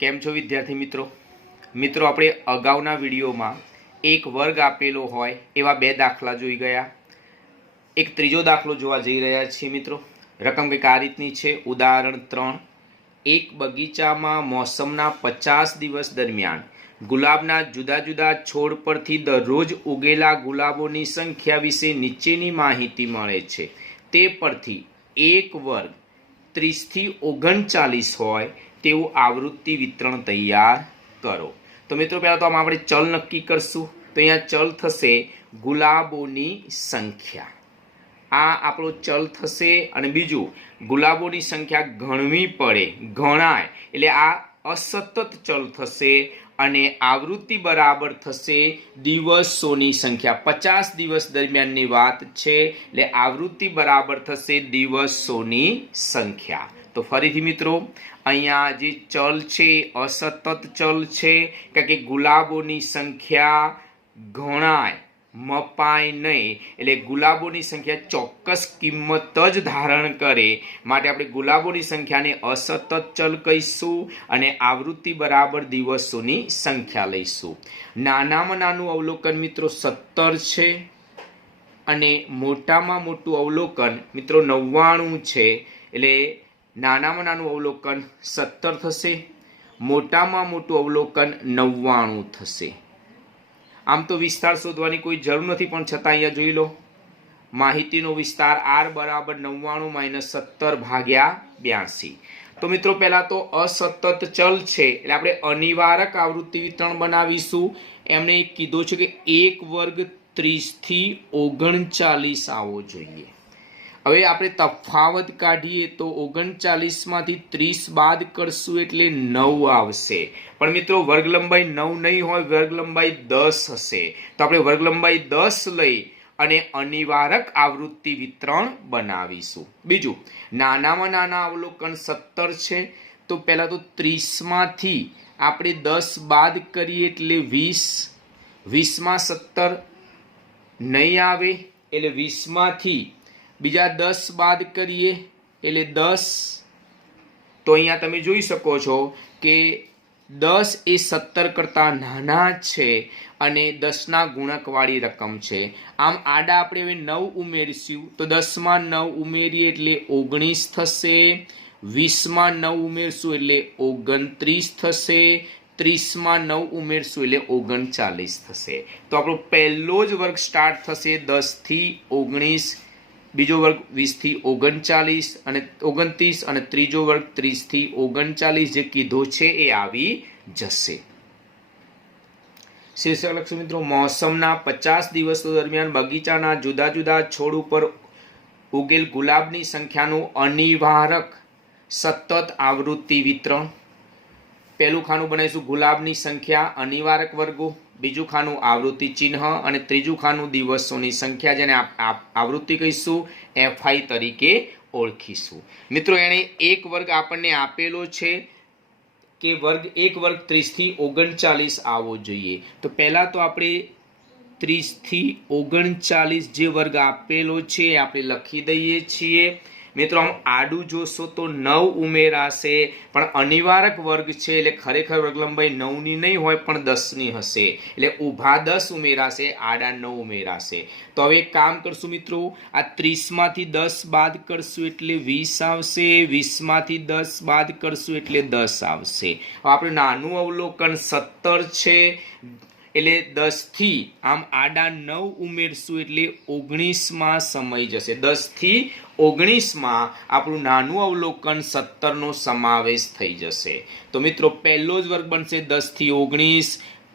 કેમ છો વિદ્યાર્થી મિત્રો આપણે અગાઉના વિડીયોમાં એક વર્ગ આપેલો હોય એવા બે દાખલા જોઈ ગયા। એક ત્રીજો દાખલો જોવા જઈ રહ્યા છીએ મિત્રો। રકમ કંઈક આ રીતની છે। ઉદાહરણ 3, એક બગીચામાં મોસમના 50 દિવસ દરમિયાન ગુલાબના જુદા જુદા છોડ પરથી દરરોજ ઉગેલા ગુલાબોની સંખ્યા વિશે નીચેની માહિતી મળે છે। તે પરથી એક વર્ગ 30 થી 39 હોય તેવું आवृत्ति वितरण तैयार करो। तो मित्रों पहला तो हम આપણે ચલ નક્કી કરશું। તો અહીંયા ચલ થશે ગુલાબોની સંખ્યા। આ આપણો ચલ થશે અને બીજું ગુલાબોની સંખ્યા ગણવી પડે, ગણાય એટલે આ અસતત ચલ થશે અને આવૃત્તિ બરાબર થશે દિવસોની સંખ્યા। 50 દિવસ દરમિયાનની વાત છે એટલે આવૃત્તિ બરાબર થશે દિવસોની સંખ્યા। तो फरीथी मित्रों अहींया जे चल छे असतत चल छे के गुलाबोनी संख्या गणाय मपाय नहीं एटले गुलाबोनी संख्या चोक्कस किंमत ज धारण करे माटे आपणे गुलाबोनी संख्या ने असतत चल कहीशुं अने आवृत्ति बराबर दिवसोनी संख्या लईशुं। नानामां नानुं अवलोकन मित्रों 17 छे अने मोटामां मोटुं अवलोकन मित्रों 99 छे एटले नानामां नानुं अवलोकन 17 थशे, मोटामां मोटुं अवलोकन 99 थशे। आम तो विस्तार शोधवानी कोई जरूर नहीं पण छतां अहींया जोई लो माहितीनो विस्तार r बराबर 99 - 17 भाग्या 82। तो मित्रों पहला तो असतत चल छे એટલે આપણે અનિવારક આવૃત્તિ વિતરણ બનાવીશું। એમણે કીધું છે કે એક વર્ગ 30 થી 39 આવવો જોઈએ। હવે આપણે તફાવત કાઢીએ તો 39 માંથી 30 બાદ કરશું એટલે 9 આવશે। પણ મિત્રો વર્ગ લંબાઈ 9 નહીં હોય, વર્ગ લંબાઈ 10 હશે। તો આપણે વર્ગ લંબાઈ 10 લઈ અને અનિવારક આવૃત્તિ વિતરણ બનાવીશું। બીજું નાનામાં નાના અવલોકન 17 છે તો પહેલા તો 30 માંથી આપણે 10 બાદ કરીએ એટલે 20, 20 માં 17 નહીં આવે એટલે 20 માંથી बीजा 10 बाद करिए एटले 10। तो अहींया तमे जोई शको छो के 10 ए 17 करता नाना छे अने 10 ना गुणकवाળી रकम छे। आम आडा आपणे हवे 9 उमेरश्युं तो 10 मां 9 उमेरीए एटले 19 थशे, 20 मां 9 उमेरशुं एटले 29 थशे, 30 मां 9 उमेरशुं एटले 39 थशे। तो आपणो पहेलो ज वर्ग स्टार्ट थशे 10 थी 19, बीजो वर्ग 20 थी 39 અને 29 અને ત્રીજો વર્ગ 30 થી 39 જે કીધો છે એ આવી જશે। શીર્ષક લખશું મિત્રો મોસમના 50 દિવસો દરમિયાન બગીચાના જુદા જુદા છોડ ઉપર ઉગેલ ગુલાબની સંખ્યાનું અનિવારક સતત આવૃત્તિ વિતરણ। પહેલું ખાનું બનાવીશું ગુલાબની સંખ્યા અનિવારક વર્ગો, બીજું ખાનું આવૃત્તિ ચિહ્ન અને ત્રીજું ખાનું દિવસોની સંખ્યા જેને આવૃત્તિ કહીશું FI તરીકે ઓળખીશું। મિત્રો એણે એક વર્ગ આપણને આપેલો છે કે એક વર્ગ 30 થી 39 આવવો જોઈએ। તો પહેલા તો આપણે 30 થી 39 જે વર્ગ આપેલો છે આપણે લખી દઈએ છીએ। મિત્રો આમ આડું જોશો તો 9 ઉમેરાશે પણ અનિવારક વર્ગ છે એટલે ખરેખર વર્ગ લંબાઈ 9 ની નહીં હોય પણ 10 ની હશે એટલે ઊભા 10 ઉમેરાશે, આડા 9 ઉમેરાશે। તો હવે એક કામ કરશું મિત્રો આ 30 માંથી 10 બાદ કરશું એટલે 20 આવશે, 20 માંથી 10 બાદ કરશું એટલે 10 આવશે। હવે આપણે નાનું અવલોકન 17 છે એટલે 10 થી આમ આડા 9 ઉમેરશું એટલે 19 માં સમય જશે। 10 થી 19 માં આપણું નાનું અવલોકન 17 નો સમાવેશ થઈ જશે। તો મિત્રો પહેલો જ વર્ગ બનશે 10 થી 19,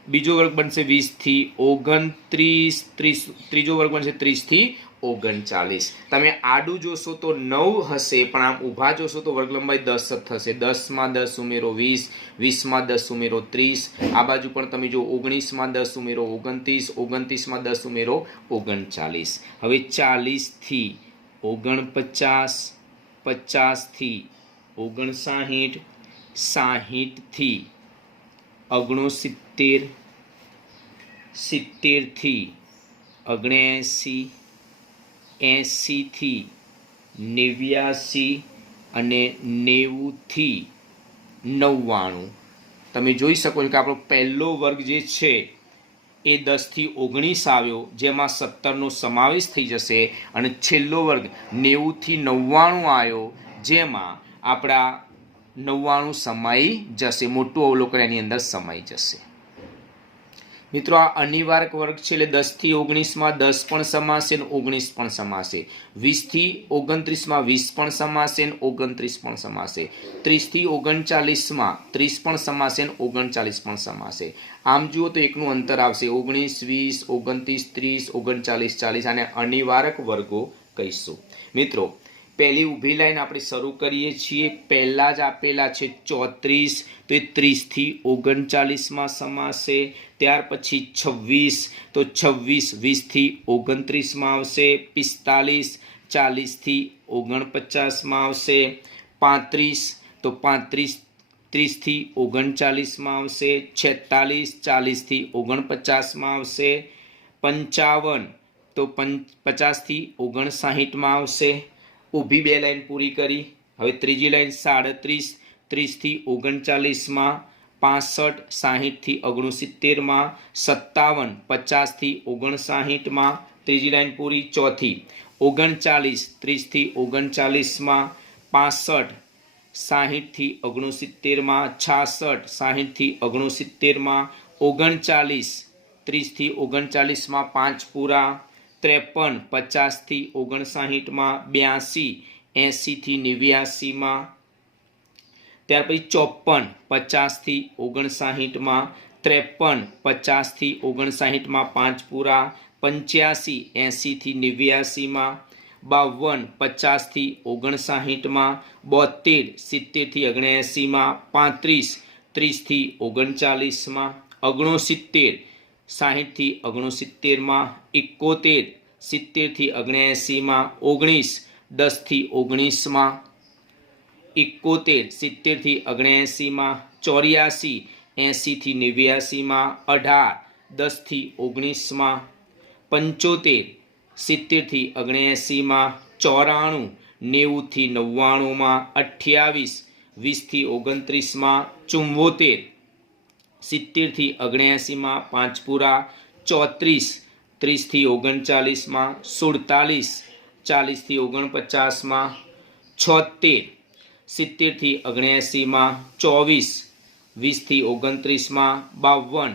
બીજો વર્ગ બનશે 20 થી 29, ત્રીજો વર્ગ બનશે 30 થી 39। તમે આડું જોશો તો 9 હશે પણ આમ ઊભા જોશો તો વર્ગ લંબાઈ 10 જ થશે। 10 માં 10 ઉમેરો 20, 20 માં 10 ઉમેરો 30, આ બાજુ પણ તમે જો 19 માં 10 ઉમેરો 29, 29 માં 10 ઉમેરો 39। હવે 40 થી 49, 50 થી 59, 60 થી 69, 70 થી 79, 80 થી 89 અને 90 થી 99 તમે જોઈ શકો છો કે આપણો પહેલો વર્ગ જે છે એ 10 થી 19 આવ્યો, જેમાં 17નો સમાવેશ થઈ જશે, અને છેલ્લો વર્ગ 90 થી 99 આવ્યો, જેમાં આપણા 99 સમાઈ જશે, મોટું અવલોકન એની અંદર સમાઈ જશે. મિત્રો આ અનિવાર્ય વર્ગ છે એટલે 10 થી 19માં 10 પણ સમાશે અને 19 પણ સમાશે. 20 થી 29માં 20 પણ સમાશે અને 29 પણ સમાશે. 30 થી 39માં 30 પણ સમાશે અને 39 પણ સમાશે. આમ જુઓ તો એકનું અંતર આવશે 19, 20, 29, 30, 39, 40. આને અનિવાર્ય વર્ગો કહીશું. મિત્રો પહેલી ઊભી લાઈન આપણે શરૂ કરીએ છીએ. પહેલા જ આપેલા છે 34, તો એ 30 થી 39માં સમાશે. ત્યાર પછી 26, તો 26 20 થી 29માં આવશે. 45 40 થી 49માં આવશે. 35, તો 35 30 થી 39માં આવશે. 46 40 થી 49માં આવશે. 55, તો 50 થી 59માં આવશે. ઊભી બે લાઈન પૂરી કરી. હવે ત્રીજી લાઈન 37 30 થી 39માં, 65 60 થી 69માં, 57 50 થી 59માં. ત્રીજી લાઈન પૂરી. ચોથી 39 30 થી 39માં, 65 60 થી 69માં, 66 60 થી 69માં, 39 30 થી 39માં 5 પૂરા. 53 50 થી 59માં, 82 80 થી 89માં. ત્યાર પછી 54 50 થી 59માં, 53 50 થી 59માં 5 પૂરા. 85 80 થી 89માં, 52 50 થી 59માં, 72 70 થી 79માં, 35 30 થી 39માં, 69 60 થી 69માં, 71 70 થી 79માં, 19 10 થી 19માં, 71 70 થી 79માં, 84 80 થી 89માં, 18 10 થી 19માં, 75 70 થી 79માં, 94 90 થી 99માં, 28 20 થી 29માં, 74 70 થી 79માં 5 પૂરા. 34 30 થી 39માં, 47 40 થી 49માં, 76 70 થી 79માં, 24 20 થી 29માં, 52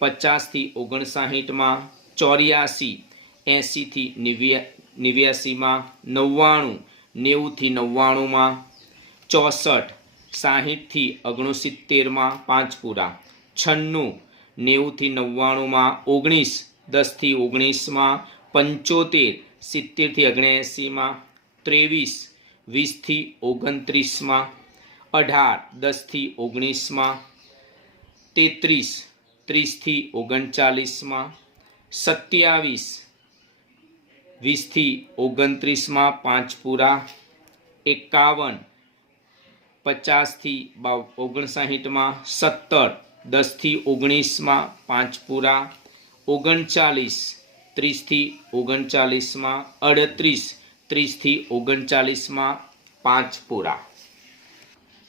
50 થી 59માં, 84 80 થી 89માં, 99 90 થી 99માં, 64 60 થી 69માં 5 પૂરા. 96 90 થી 99માં, 19 10 થી 19માં, 75 70 થી 79માં, 23 20 થી 29માં, 18 10 થી 19માં, 33 30 થી 39માં, 27 20 થી 29માં 5 પૂરા. 51 50 થી 59માં, 17 10 થી 19માં 5 પૂરા. 39 30 થી 39માં, 38 30 થી 39માં 5 પૂરા.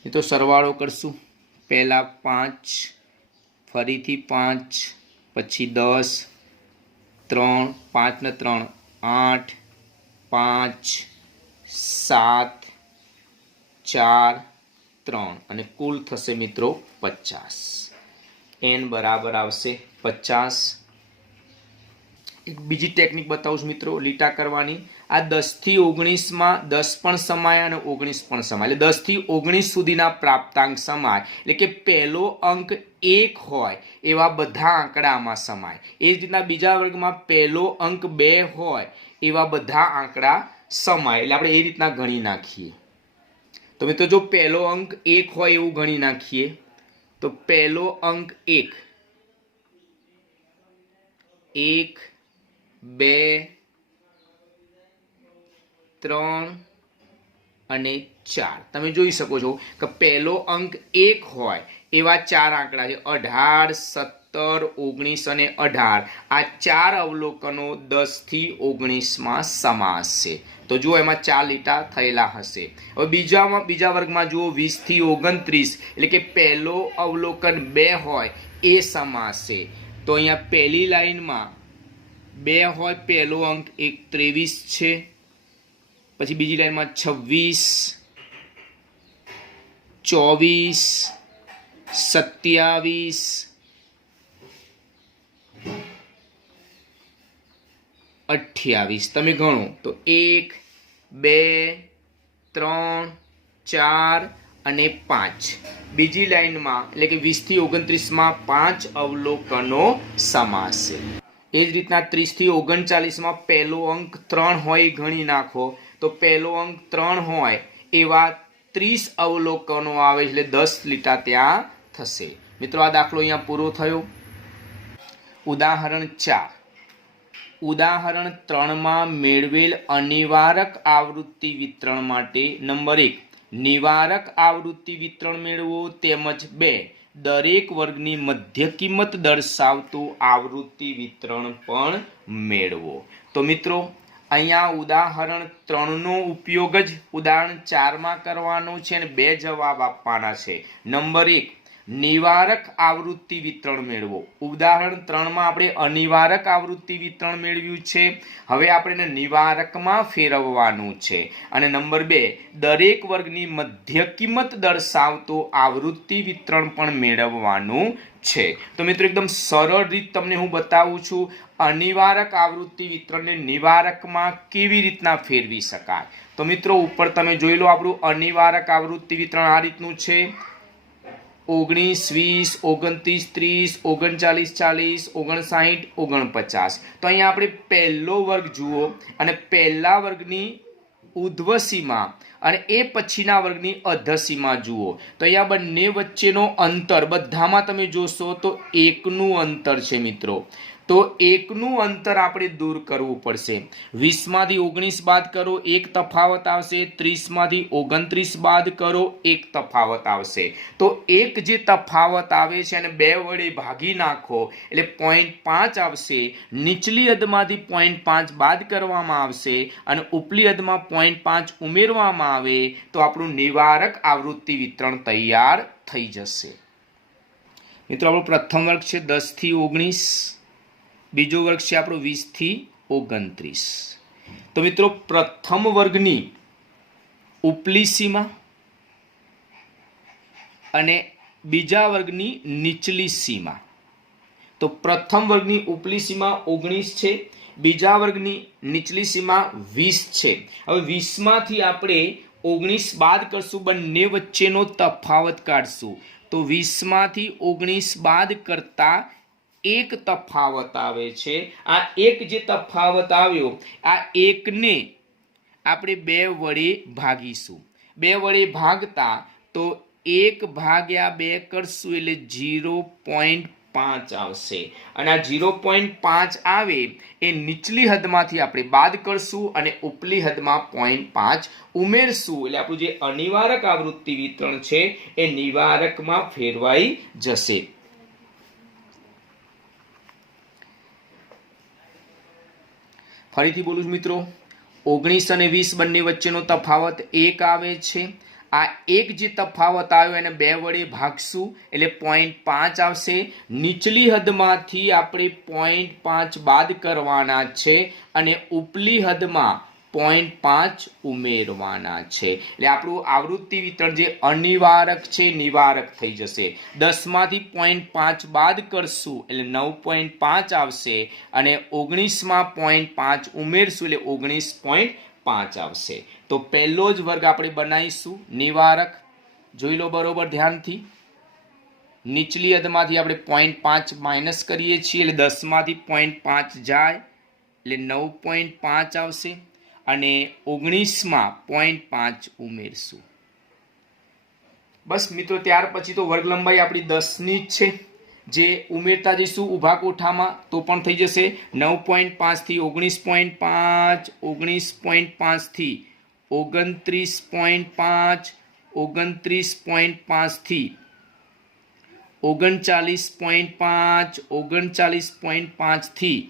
એ તો સરવાળો કરશું. પહેલા 5, ફરીથી 5, પછી 10, 3 5 ને 3 8, 5 7 4 3, અને કુલ થશે મિત્રો 50. n બરાબર આવશે 50. એક બીજી ટેકનિક બતાવું છું મિત્રો લીટા કરવાની. આ 10 થી 19માં 10 પણ સમાય અને 19 પણ સમાય, એટલે 10 થી 19 સુધીના પ્રાપ્તાંક સમાય, એટલે કે પહેલો અંક 1 હોય એવા બધા આંકડામાં સમાય. એ જ રીતના બીજા વર્ગમાં પહેલો અંક 2 હોય એવા બધા આંકડા સમાય, એટલે આપણે એ રીતના ગણી નાખીએ. તો મિત્રો જો પહેલો અંક 1 હોય એવું ગણી નાખીએ, તો પહેલો અંક 1 1 2 3 અને 4. તમે જોઈ શકો છો કે પહેલો અંક 1 હોય એવા 4 આંકડા છે, 18 17, 19 અને 18 આ 4 અવલોકનો 10 થી 19 માં સમાસ છે. તો જુઓ એમાં 4 લીટા થયેલા હશે. હવે બીજા વર્ગમાં જુઓ 20 થી 29 એટલે કે પહેલો અવલોકન 2 હોય એ સમાસ છે. તો અહીંયા પહેલી લાઈનમાં 2 હોય, પહેલો અંક 23 છે. પછી બીજી લાઈનમાં 26, 24, 27, 28 તમે ગણો તો 1, 2, 3, 4 અને 5. બીજી લાઈનમાં એટલે કે 20 થી 29 માં 5 અવલોકનો સમાસ છે. એ જ રીતના 30 થી 39 માં પહેલો અંક 3 હોય એ ગણી નાખો તો પહેલો અંક 3 હોય એવા 30 અવલોકનો આવે એટલે 10 લીટા ત્યાં થશે. મિત્રો આ દાખલો અહીંયા પૂરો થયો. ઉદાહરણ 4. ઉદાહરણ 3 માં મેળવેલ અનિવારક આવૃત્તિ વિતરણ માટે નંબર 1 નિવારક આવૃત્તિ વિતરણ મેળવો તેમજ 2 દરેક વર્ગની મધ્ય કિંમત દર્શાવતું આવૃત્તિ વિતરણ પણ મેળવો. તો મિત્રો અહીંયા ઉદાહરણ 3 નો ઉપયોગ જ ઉદાહરણ 4 માં કરવાનો છે અને 2 જવાબ આપવાના છે. નંબર 1 નિવારક આવૃત્તિ વિતરણ મેળવો. ઉદાહરણ 3 માં આપણે અનિવારક આવૃત્તિ વિતરણ મેળવ્યું છે. હવે આપણે નિવારકમાં ફેરવવાનું છે. અને નંબર 2 દરેક વર્ગની મધ્ય કિંમત દર્શાવતો આવૃત્તિ વિતરણ પણ મેળવવાનું છે. તો મિત્રો એકદમ સરળ રીત તમને હું બતાવું છું. અનિવારક આવૃત્તિ વિતરણને નિવારકમાં કેવી રીતના ફેરવી શકાય. તો મિત્રો ઉપર તમે જોઈ લો આપણું અનિવારક આવૃત્તિ વિતરણ આ રીતનું છે. 19, 20, 29, 30, 39, 40, 59, 49. તો અહીંયા આપણે પહેલો વર્ગ જુઓ અને પહેલા વર્ગની ઉર્ધ્વ સીમા અને એ પછીના વર્ગની અધ્ય સીમા જુઓ. તો અહીંયા બંને વચ્ચેનો અંતર બધામાં તમે જોશો તો 1 નું અંતર છે મિત્રો. તો 1 નું અંતર આપણે દૂર કરવું પડશે. 20 માંથી 19 બાદ કરો 1 તફાવત આવશે. 30 માંથી 29 બાદ કરો 1 તફાવત આવશે. તો 1 જે તફાવત આવે છે અને 2 વડે ભાગી નાખો એટલે 0.5 આવશે. નીચલી હદમાંથી 0.5 બાદ કરવામાં આવશે અને ઉપલી હદમાં 0.5 ઉમેરવામાં આવે તો આપણું નિવારક આવૃત્તિ વિતરણ તૈયાર થઈ જશે. મિત્રો આપણો પ્રથમ વર્ગ છે 10 થી 19. બીજો વર્ગ છે આપણો 20 થી 29. તો મિત્રો પ્રથમ વર્ગની ઉપલી સીમા અને બીજા વર્ગની નીચલી સીમા. તો પ્રથમ વર્ગની ઉપલી સીમા 19 છે, બીજા વર્ગની નીચલી સીમા 20 છે. હવે 20 માંથી આપણે 19 બાદ કરશું, બંને વચ્ચેનો તફાવત કાઢશું. તો 20 માંથી 19 બાદ કરતા 1 તફાવત આવે છે. આ 1 જે તફાવત આવ્યો આ 1 ને આપણે 2 વડે ભાગીશું. 2 વડે ભાગતા તો 1 ભાગ્યા 2 કરશું એટલે 0.5 આવશે. અને આ 0.5 આવે એ નીચલી હદમાંથી આપણે બાદ કરશું અને ઉપલી હદમાં 0.5 ઉમેરશું એટલે આપણું જે અનિવારક આવૃત્તિ વિતરણ છે એ નિવારકમાં ફેરવાઈ જશે. ફરીથી બોલું છું મિત્રો, 19 અને 20 બંને વચ્ચેનો તફાવત 1 આવે છે. આ 1 જે તફાવત આવ્યો એને 2 વડે ભાગશું એટલે 0.5 આવશે. નીચલી હદમાંથી આપણે 0.5 બાદ કરવાના છે અને ઉપલી હદમાં 0.5 ઉમેરવાના છે એટલે આપણું આવૃત્તિ વિતરણ જે અનિવારક છે નિવારક થઈ જશે. 10 માંથી 0.5 બાદ કરશું એટલે 9.5 આવશે અને 19 માં 0.5 ઉમેરશું એટલે 19.5 આવશે. તો પહેલો જ વર્ગ આપણે બનાવીશું નિવારક. જોઈ લો બરોબર ધ્યાનથી. નીચલી હદમાંથી આપણે 0.5 માઇનસ કરીએ છીએ એટલે 10 માંથી 0.5 જાય એટલે 9.5 આવશે અને 19 માં 0.5 ઉમેરશું. બસ મિત્રો ત્યાર પછી તો વર્ગ લંબાઈ આપણી 10 ની જ છે. જે ઉમેરતા જઈશું ઊભા કોઠામાં તો પણ થઈ જશે. 9.5 થી 19.5, 19.5 થી 29.5, 29.5 થી 39.5 39.5 થી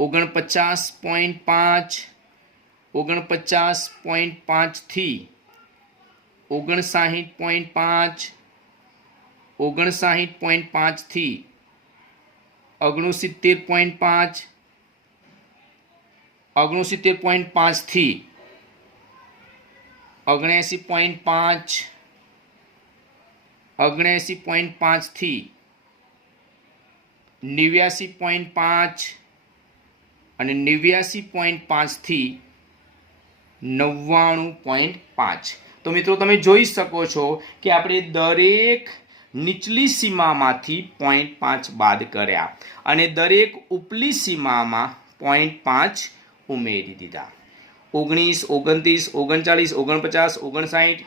49.5 49.5 થી 59.5 59.5 થી 69.5 69.5 થી 79.5 79.5 થી 89.5 અને 89.5 થી 99.5। તો મિત્રો તમે જોઈ શકો છો કે આપણે દરેક નીચલી સીમામાંથી 0.5 બાદ કર્યા અને દરેક ઉપલી સીમામાં 0.5 ઉમેરી દીધા। 19 29 39 49 59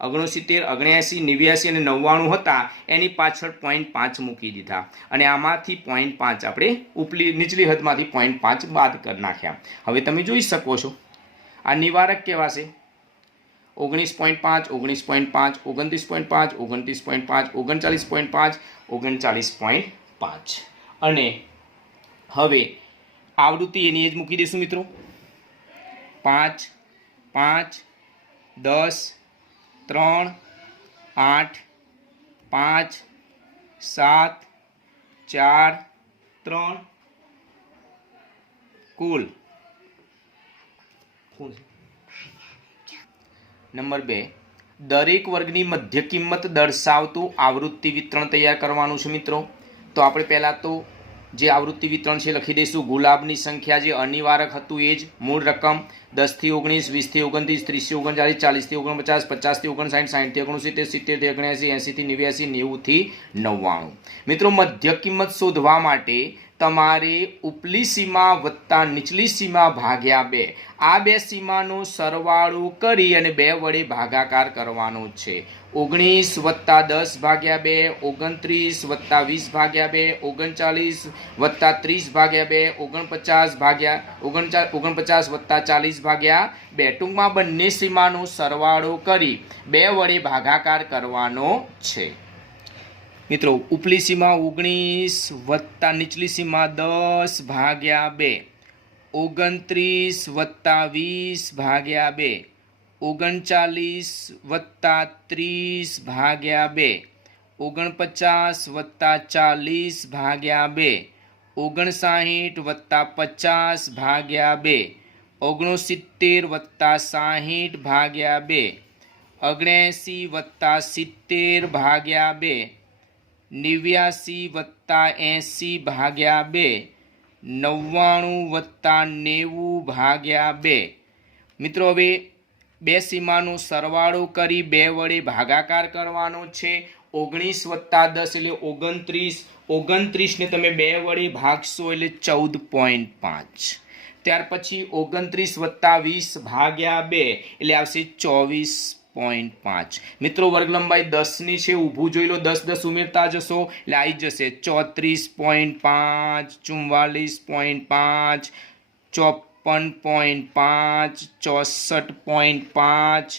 69 79 89 અને 99 હતા એની પાછળ 0.5 મૂકી દીધા અને આમાંથી 0.5 આપણે ઉપલી નીચલી હદમાંથી 0.5 બાદ કરી નાખ્યા। હવે તમે જોઈ શકો છો આ નિવારક કેવા છે 19.5 19.5 29.5 29.5 39.5 39.5 અને હવે આવૃત્તિ એની જ મૂકી દઈશું મિત્રો 5 5 10 3 8 5 7 4 3 કુલ નંબર 2 દરેક વર્ગની મધ્ય કિંમત દર્શાવતું આવૃત્તિ વિતરણ તૈયાર કરવાનું છે મિત્રો। તો આપણે પહેલાં તો જે આવૃત્તિ વિતરણ છે લખી દઈશું। ગુલાબની સંખ્યા જે અનિવારક હતું એ જ મૂળ રકમ 10 થી 19 20 થી 29 30 થી 39 40 થી 49 50 થી 59 60 થી 69 70 થી 79 80 થી 89 90 થી 99। મિત્રો મધ્ય કિંમત શોધવા માટે તમારે ઉપલી સીમા વત્તા નીચલી સીમા ભાગ્યા 2 આ બે સીમાનો સરવાળો કરી અને 2 વડે ભાગાકાર કરવાનો છે। 19 વત્તા 10 ભાગ્યા 2 29 વત્તા 20 ભાગ્યા 2 39 વત્તા 30 ભાગ્યા 2 49 ભાગ્યા 49 વત્તા 40 ભાગ્યા 2 ટૂંકમાં બંને સીમાનો સરવાળો કરી 2 વડે ભાગાકાર કરવાનો છે। મિત્રો ઉપલી સીમા 19 વત્તા નીચલી સીમા 10 ભાગ્યા 2 29 વત્તા 20 ભાગ્યા 2 39 વત્તા 30 ભાગ્યા 2 49 વત્તા 40 ભાગ્યા 2 59 વત્તા 50 ભાગ્યા 2 69 વત્તા 60 ભાગ્યા 2 79 વત્તા 70 ભાગ્યા 2 89 વત્તા 80 ભાગ્યા 2 99 વત્તા 90 ભાગ્યા 2। મિત્રો હવે બે સીમાનો સરવાળો કરી 2 વડે ભાગાકાર કરવાનો છે। 19 વત્તા 10 એટલે 29 29 ને તમે 2 વડે ભાગશો એટલે 14.5। ત્યાર પછી 29 વત્તા 20 ભાગ્યા 2 એટલે આવશે 24.5। મિત્રો વર્ગ લંબાઈ 10 ની છે ઊભું જોઈ લો 10 10 ઉમેરતા જશો એટલે આવી જશે 34.5 44.5 54.5 64.5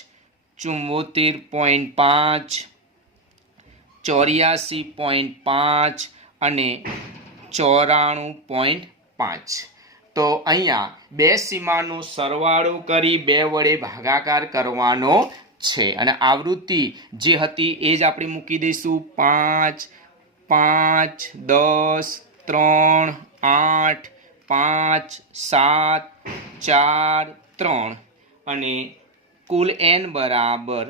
74.5 84.5 અને 94.5। તો અહીંયા બે સીમાનો સરવાળો કરી 2 વડે ભાગાકાર કરવાનો છે અને આવૃત્તિ જે હતી એ જ આપણે મૂકી દઈશું 5 5 10 3 8 5 7 4 3 અને કુલ n બરાબર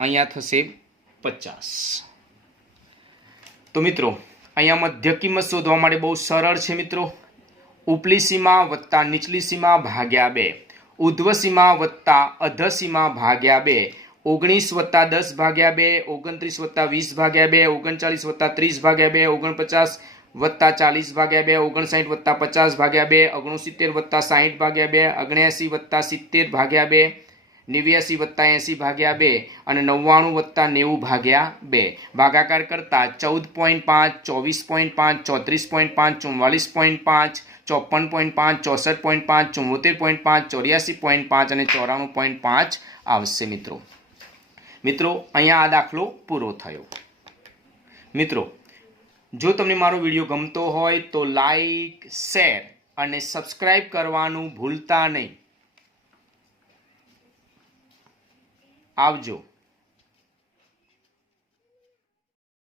અહીંયા થશે 50। તો મિત્રો અહીંયા મધ્ય કિંમત શોધવા માટે બહુ સરળ છે મિત્રો। ઉપલી સીમા વત્તા નીચલી સીમા ભાગ્યા 2 ઉધ્વ સીમા વત્તા અધ સીમા ભાગ્યા 2 19 વત્તા 10 ભાગ્યા 2 29 વત્તા 20 ભાગ્યા 2 39 વત્તા 30 ભાગ્યા 2 49 વત્તા 40 ભાગ્યા 2 59 વત્તા 50 ભાગ્યા 2 69 વત્તા 60 ભાગ્યા 2 79 વત્તા 70 ભાગ્યા 2 89 વત્તા 80 ભાગ્યા 2 અને 99 વત્તા 90 ભાગ્યા 2. ભાગાકાર કરતા 14.5, 24.5, 34.5, 44.5, 54.5, 64.5, 74.5, 84.5 અને 94.5 આવશે મિત્રો. મિત્રો અહીંયા આ દાખલો પૂરો થયો. મિત્રો જો તમને મારો વિડીયો ગમતો હોય તો લાઈક, શેર અને સબસ્ક્રાઈબ કરવાનું ભૂલતા નહીં. આવજો.